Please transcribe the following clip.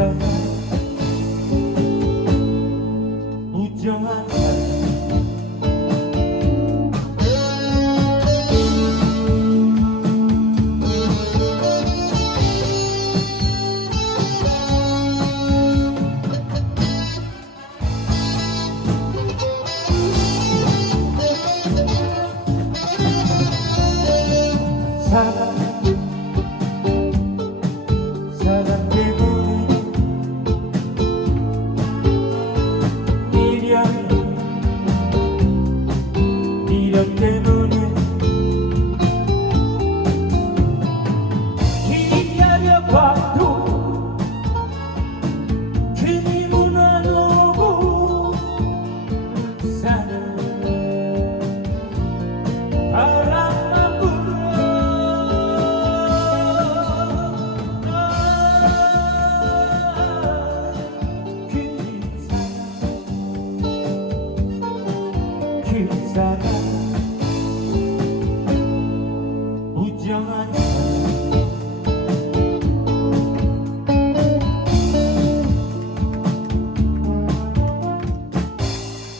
사랑 무정한 사랑. 같은 사람 우정한